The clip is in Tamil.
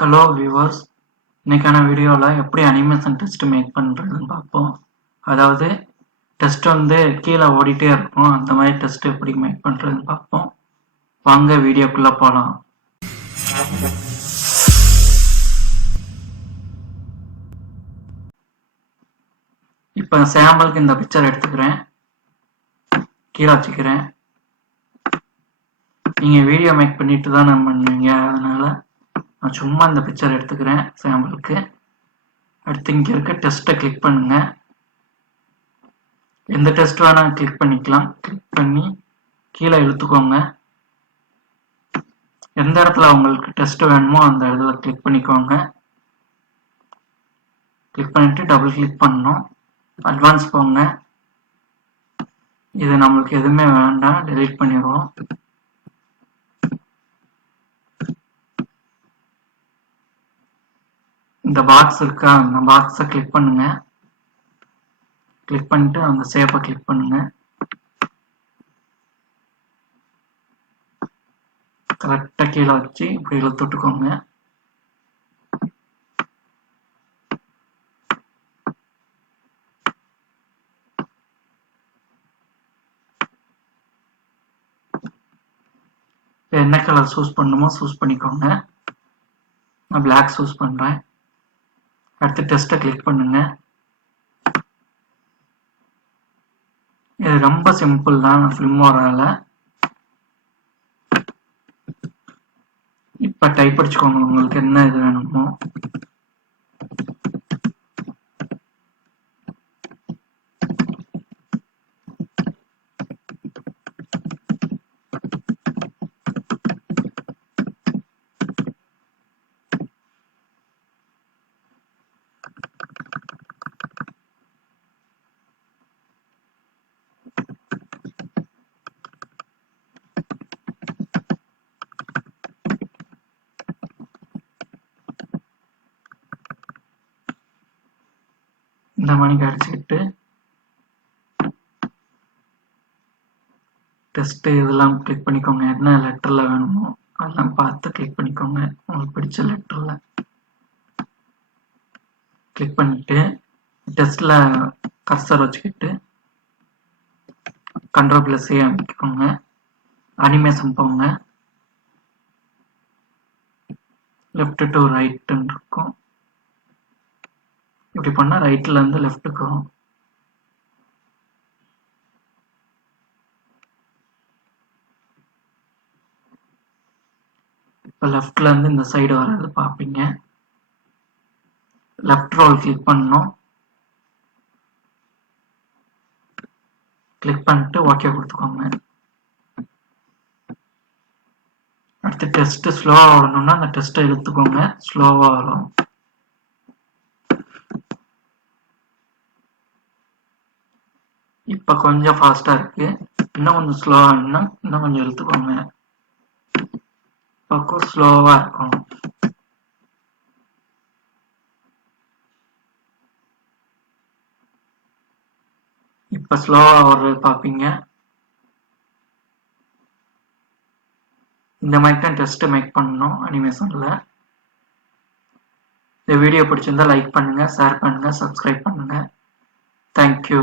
ஹலோ வியூவர்ஸ், இன்னைக்கான வீடியோவில் எப்படி அனிமேஷன் டெஸ்ட் மேக் பண்ணுறதுன்னு பார்ப்போம். அதாவது டெஸ்ட் கீழே ஓடிட்டே இருக்கும், அந்த மாதிரி டெஸ்ட் எப்படி மேக் பண்ணுறதுன்னு பார்ப்போம். வாங்க வீடியோக்குள்ளே போகலாம். இப்போ சாம்பிளுக்கு இந்த பிக்சர் எடுத்துக்கிறேன், கீழே வச்சுக்கிறேன். நீங்கள் வீடியோ மேக் பண்ணிட்டு தான் நம்ம பண்ணுவீங்க, அதனால நான் சும்மா இந்த பிக்சர் எடுத்துக்கிறேன் சாம்பிளுக்கு. அடுத்து இங்கே இருக்க டெஸ்ட்டை கிளிக் பண்ணுங்க. எந்த டெஸ்ட் வேணால் கிளிக் பண்ணிக்கலாம். கிளிக் பண்ணி கீழே இழுத்துக்கோங்க. எந்த இடத்துல உங்களுக்கு டெஸ்ட் வேணுமோ அந்த இடத்துல கிளிக் பண்ணிக்கோங்க. கிளிக் பண்ணிட்டு டபுள் கிளிக் பண்ணணும். அட்வான்ஸ் போங்க. இது நம்மளுக்கு எதுவுமே வேண்டாம், டெலீட் பண்ணிடுவோம். இந்த பாக்ஸ் இருக்கா, அந்த பாக்ஸை கிளிக் பண்ணுங்க. கிளிக் பண்ணிட்டு அந்த சேப்பை கிளிக் பண்ணுங்க. கரெக்டா கீழே வச்சு இப்படி இழுத்துட்டுக்கோங்க. என்ன கலர் சூஸ் பண்ணுமோ சூஸ் பண்ணிக்கோங்க. நான் பிளாக் சூஸ் பண்றேன். அடுத்து டெஸ்ட்டை கிளிக் பண்ணுங்க. இது ரொம்ப சிம்பிள் தான், ஃபில்மோரால. இப்ப டைப் அடிச்சுக்கோங்க உங்களுக்கு என்ன இது வேணுமோ. இந்த மணிக்கு அடிச்சுக்கிட்டு டெஸ்ட் இதெல்லாம் கிளிக் பண்ணிக்கோங்க. என்ன லெட்டர்ல வேணுமோ அதெல்லாம் பார்த்து கிளிக் பண்ணிக்கோங்க. உங்களுக்கு பிடிச்ச லெட்டர்ல கிளிக் பண்ணிட்டு டெஸ்ட்ல கர்சர் வச்சுக்கிட்டு கண்ட்ரோல்+A அமைக்கோங்க. அனிமேஷன் போங்க. லெஃப்ட் டு ரைட்னு இருக்கும். இப்படி பண்ணா ரைட்ல இருந்து லெஃப்ட்டுக்கு வரும். இப்போ லெஃப்ட்ல இருந்து இந்த சைடு வர்றது பார்ப்பீங்க. லெஃப்ட் ரோல் கிளிக் பண்ணணும். கிளிக் பண்ணிட்டு ஓகே கொடுத்துக்கோங்க. அடுத்து டெஸ்ட் ஸ்லோவா வரணும்னா அந்த டெஸ்ட்டை இழுத்துக்கோங்க, ஸ்லோவா வரும். இப்ப கொஞ்சம் ஃபாஸ்டா இருக்கு. இன்னும் கொஞ்சம் ஸ்லோவா இன்னும் கொஞ்சம் இழுத்துக்கோங்க. பக்கம் ஸ்லோவா இருக்கும். இப்ப ஸ்லோவா வர்றது பாப்பீங்க. இந்த மாதிரி தான் டெஸ்ட் மேக் பண்ணணும் அனிமேஷன்ல. இந்த வீடியோ பிடிச்சிருந்தா லைக் பண்ணுங்க, ஷேர் பண்ணுங்க, சப்ஸ்கிரைப் பண்ணுங்க. தேங்க்யூ.